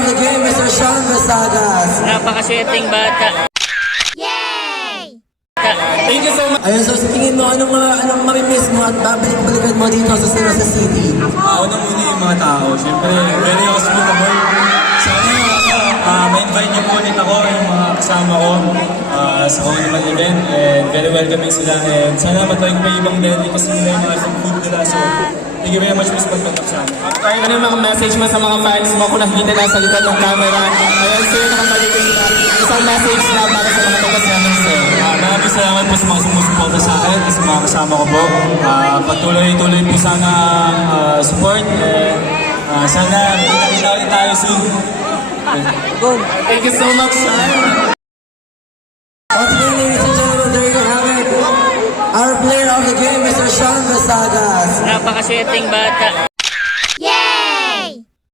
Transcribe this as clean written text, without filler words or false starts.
of the game, Mr. Sean Basagas. Napaka-setting bata. Thank you so much. Ayun, so sa tingin mo, anong mamimiss mo at babalik-balikan mo dito sa San Jose City? Unang muna yung mga tao. Siyempre, very hospitable. Sana, ma-invite niyo po ulit ako, yung mga kasama ko sa Honeman event. And very welcoming sila. And sana matawag pa ibang deli kasi nila yung mga food nila. So, thank you very much, Mr. Pagkakap sa amin. Ano yung mga message mo sa mga fans mo kung nakikita na sa likod ng camera? Ayan, sir, nakabalik ko sila. Isang message na para sa mga tagas namin, sir. Maraming salamat po sa mga sumusuporta sa akin, sa mga kasama ko po. Pagtuloy-tuloy po sana support. Sana kita ulit tayo soon. Thank you so much, sir. Once again, ladies and gentlemen, there you have it. Our player of the game, Mr. Sean Basagas. Napaka-setting bata.